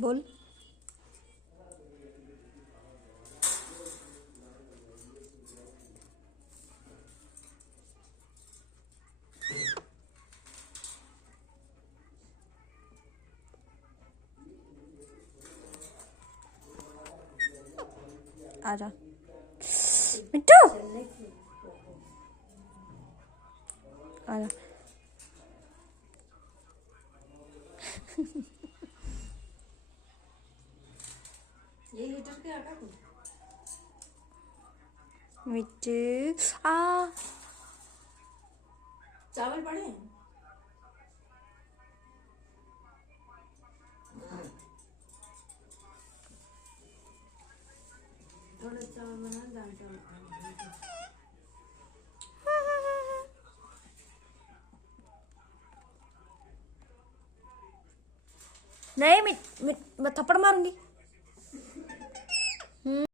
बोल। आजा मिट्टू, आजा। ये हीटर के आटा को मिट्टू चावल पड़े हैं। थोड़ा चावल बना, दाल चावल नहीं, मैं थप्पड़ मारूंगी।